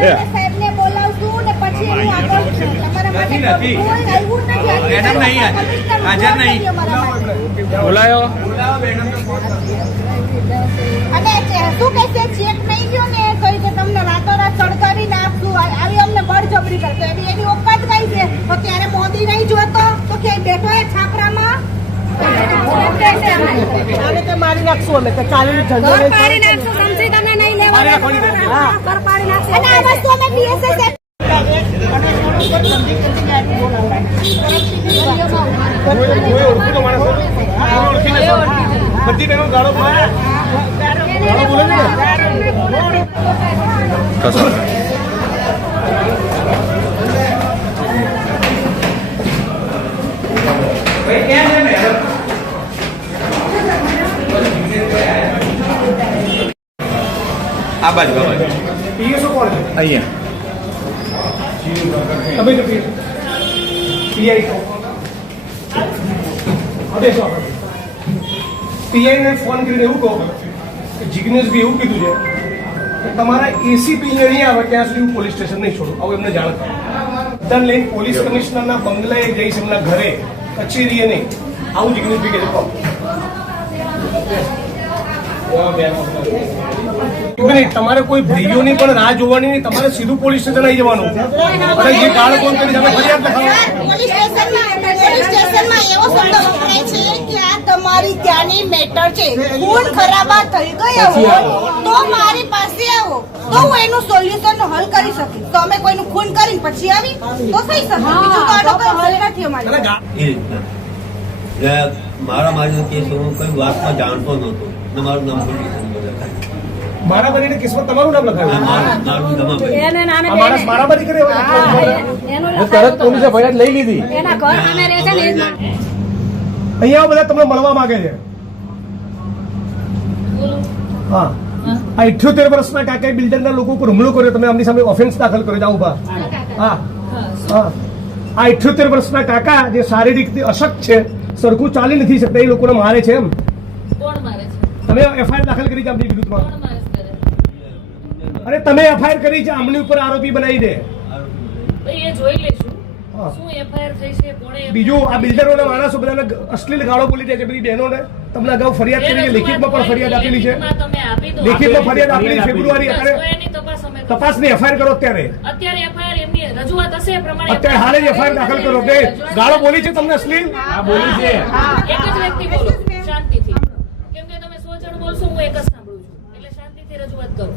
સાહેબને બોલાવશું ને પછી એનું આગળ તમારા માટે કોઈ આવ્યું નથી. મેડમ નહીં હાજર નહીં બોલાયો અને શું કહેશે ચેક નહીં ગયો ને કઈ કે તમને રાતોરાત સળગાવી નાખશું આવી અમને બળજબરી કરતો એની ઓકાત કઈ છે. તો ત્યારે મોદી નહીં જોતો તો ક્યાંય બેઠો એ છાપરામાં મારી નાખશું અમે કે ચાલી ઘર પાડી નાખશું સમજી તમને નહીં લેવાનું ઘર પાડી નાખશું અને આ વસ્તુ અમે પીએસએ આ બાજુ પીએસઓ કોણ છે અહીંયા તમે તો પીઆઈ પીઆઈને ફોન કરીને એવું કહો કે જિગ્નેશભાઈ એવું કીધું છે કે તમારા એસીપી નહીં આવે ત્યાં સુધી હું પોલીસ સ્ટેશન નહીં છોડું આવું એમને જાણ થાય. બધાને લઈને પોલીસ કમિશનરના બંગલાએ જઈશ એમના ઘરે કચેરીએ નહીં આવું જિગ્નેશભાઈ કહે તમારે કોઈ ભાઈઓની પણ રાહ જોવાની નહીં. તમારે સીધું પોલીસ સ્ટેશન આવી જવાનું અને જે ગાળ કોણ કરી તમે ફરિયાદ લખાવો. પોલીસ સ્ટેશનમાં એવો શબ્દ વપરાય છે કે આ તમારી ત્યાંની મેટર છે. ખૂન ખરાબા થઈ ગયા હોય તો મારી પાસે આવો તો હું એનું સોલ્યુશન હલ કરી શકીશ. તો અમે કોઈનું ખૂન કરીને પછી આવી તો થઈ શકે. બીજું તો આનો કોઈ હલ નથી અમારે. મારા મારી કેસ હું કઈ વાતમાં જાણતો નહોતો ને મારું નામ મારામારીના કેસમાં તમારું નામ લખાવ્યું. મારામારી કરે તરત પોલીસે ફરિયાદ લઈ લીધી. અહીંયા બધા તમને મળવા માંગે છે. હા આ 78 વર્ષના કાકાએ બિલ્ડરના લોકો ઉપર હુમલો કર્યો. તમે આમની સામે ઓફેન્સ દાખલ કર્યો. જાઓ ઉભા. હા હા આ 78 વર્ષના કાકા જે શારીરિક અશક્ત છે, સરખું ચાલી નથી શકતા, એ લોકોને મારે છે. એમ તમે એફઆઈઆર દાખલ કરી છે આમની વિરુદ્ધમાં. અરે તમે એફઆઈઆર કરી છે, આમની ઉપર આરોપી બનાવી દે. બીજું આ બિલ્ડરોના માણસો બધાને અશ્લીલ ગાળો બોલી જાય છે. બધી બહેનોને તમને અગાઉ ફરિયાદ કરી છે, લેખિતમાં પણ ફરિયાદ આપેલી છે. લેખિતમાં ફરિયાદ આપેલી ફેબ્રુઆરી. અત્યારે તપાસની એફઆઈઆર કરો. અત્યારે હાલ જ એફઆઈઆર દાખલ કરો કે ગાળો બોલી છે તમને અશ્લીલ બોલી છે.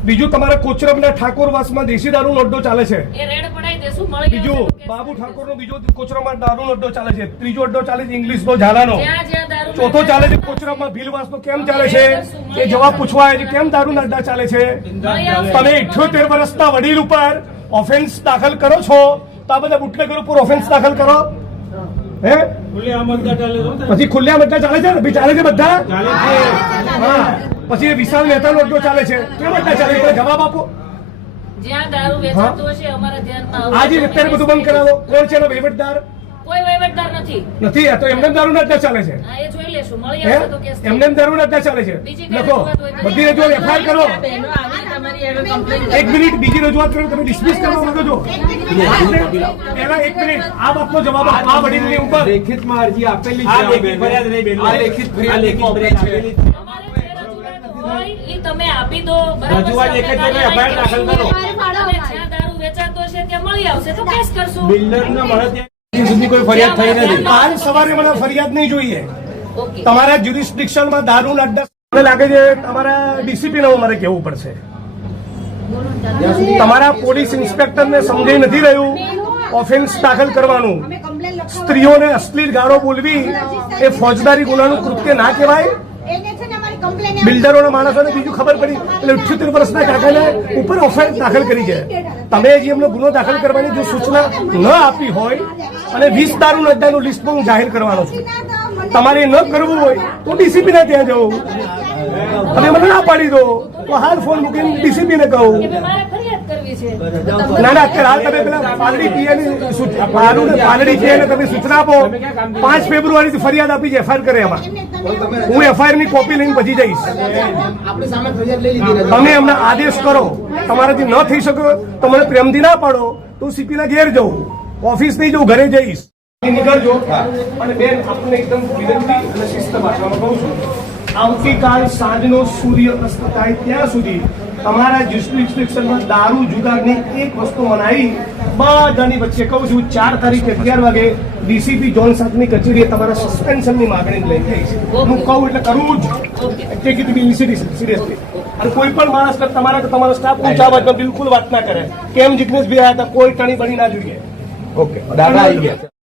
બીજું તમારા કોચરબના ઠાકોરવાસમાં દેશી દારૂનો અડ્ડો ચાલે છે. બીજું બાબુ ઠાકોરનો બીજો કોચરબમાં દારૂનો અડ્ડો ચાલે છે. ત્રીજો અડ્ડો ચાલે છે ઇંગ્લિશનો ઝાલાનો. ચોથો ચાલે છે કોચરબમાં ભીલવાસનો. કેમ ચાલે છે એ જવાબ પૂછવા આવે છે. કેમ દારૂના અડ્ડા ચાલે છે? તમે 78 વર્ષના વડીલ ઉપર ઓફેન્સ દાખલ કરો છો તો આ બધા બુટલેગર ઉપર ઓફેન્સ દાખલ કરો. હે પછી ખુલ્લા અડ્ડા ચાલે છે ને? ચાલે છે બધા. હા પછી વિશાલ મહેતાનો અડ્ડો ચાલે છે. કેમ અડ્ડા ચાલે છે? જવાબ આપો. આજે અત્યારે બધું બંધ કરાવો. કોણ છે એનો વહીવટદાર? નથી. આ તો એમને દારૂના અડ્ડા ચાલે છે. એમને દારૂના અડ્ડા ચાલે છે. લખો બધી રજૂઆત એફઆઈઆર કરો. એક મિનિટ બીજી રજૂઆત કરો. તમે ડિસમિસ કરવા માંગો છો? એના એક મિનિટ આ બાપનો જવાબ આ વડીલની ઉપર લેખિતમાં અરજી આપેલી છે. લેખિત ફરિયાદ આપેલી છે. તમે આપી દો. રજૂઆત એક જ એફઆઈઆર દાખલ કરો. જ્યાં દારૂ વેચાતો છે ત્યાં મળી આવશે તો કેસ કરશું. બિલ્ડરના મળે ત્યાં સુધી કોઈ ફરિયાદ થઈ નથી. કાલ સવારે મને ફરિયાદ નહીં જોઈએ. તમારા જ્યુરિસ્ડિક્શનમાં દારૂના અડ્ડા મને લાગે છે તમારા ડીસીપીને મારે કહેવું પડશે. તમારા પોલીસ ઇન્સ્પેક્ટરને સમજાઈ નથી રહ્યું ઓફેન્સ દાખલ કરવાનું. સ્ત્રીઓને અશ્લીલ ગાળો બોલવી એ ફોજદારી ગુનાનું કૃત્ય ના કહેવાય. બિલ્ડરોના માણસોને બીજું ખબર પડી એટલે 78 વર્ષના કાકાને ઉપર ઓફેન્સ દાખલ કરી છે. તમે જે એમનો ગુનો દાખલ કરવાની જો સૂચના ન આપી હોય અને 20 દારૂના અડ્ડાનું લિસ્ટ હું જાહેર કરવાનો છું. તમારે ન કરવું હોય તો ડીસીપી ને ત્યાં જવું. તમે મને ના પાડી દો તો હાલ ફોન મૂકીને ડીસીપી ને કહું. કરવી છે ના ના અત્યારે હાલ તમે પેલા પાલડી પાલડી પીએને તમે સૂચના આપો 5 ફેબ્રુઆરીથી ફરિયાદ આપી છે એફઆઈઆર કરે એમાં હું એફઆઈઆર ની કોપી લઈને પછી જઈશ તમે એમને આદેશ કરો તમારાથી ન થઈ શકો તો મને પ્રેમથી ના પાડો તો સીપી ના ઘેર જવું ઓફિસ નહીં જવું ઘરે જઈશ નીકળજો અને બેન આપણને એકદમ વિનંતી અને શિસ્ત ભાષામાં કહું છું આવતીકાલ સાંજનો સૂર્ય અસ્ત થાય ત્યાં સુધી તમારા જ્યુરિસ્ડિક્શનમાં દારૂ જુગારની એક વસ્તુ મનાવી બધાની વચ્ચે કહું છું 4 તારીખે 11 વાગે ડીસીપી જોન સાથની કચેરીએ તમારા સસ્પેન્શનની માગણી લઈ જઈશ હું કહું એટલે કરવું જ ટેક ઇટ બી સિરિયસલી અને કોઈ પણ માણસ તમારો સ્ટાફ ઊંચા અવાજમાં બિલકુલ વાત ના કરે કેમ જિગ્નેશભાઈ આવ્યા હતા કોઈ ટણી બની ના જોઈએ ઓકે દાદા આવી ગયા